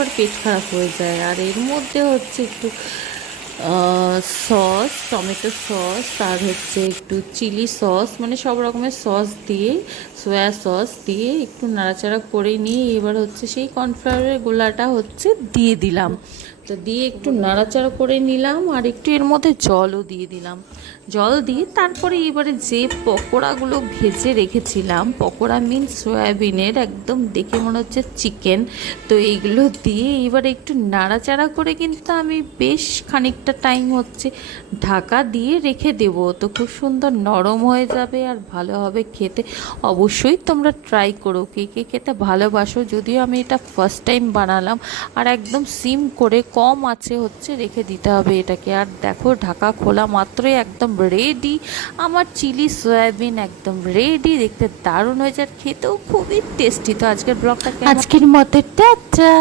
আবার পেট খারাপ হয়ে যায়। আর এর মধ্যে হচ্ছে একটু সস, টমেটো সস, আর হচ্ছে একটু চিলি সস, মানে সব রকমের সস দিয়ে, সয়া সস দিয়ে একটু নাড়াচাড়া করে নিয়ে এবার হচ্ছে সেই কর্নফ্লাওয়ারের গোলাটা হচ্ছে দিয়ে দিলাম। তো দিয়ে একটু নাড়াচাড়া করে নিলাম আর একটু এর মধ্যে জলও দিয়ে দিলাম। জল দিয়ে তারপরে এবারে যে পকোড়াগুলো ভেজে রেখেছিলাম, পকোড়া মিন্স সয়াবিনের, একদম দেখে মনে হচ্ছে চিকেন, তো এইগুলো দিয়ে এবারে একটু নাড়াচাড়া করে কিন্তু আমি বেশ খানিকটা টাইম হচ্ছে ঢাকা দিয়ে রেখে দেব। তো খুব সুন্দর নরম হয়ে যাবে আর ভালো হবে খেতে। অবশ্যই তোমরা ট্রাই করো, কে কে খেতে ভালোবাসো। যদিও আমি এটা ফার্স্ট টাইম বানালাম। আর একদম সিম করে কম আঁচে হচ্ছে রেখে দিতে হবে এটাকে। আর দেখো ঢাকা খোলা মাত্রই একদম রেডি আমার চিলি সয়াবিন, একদম রেডি, দেখতে দারুণ হয়েছে আর খেতেও খুবই টেস্টি। তো আজকের ব্লগটা আজকের মতো টাটা।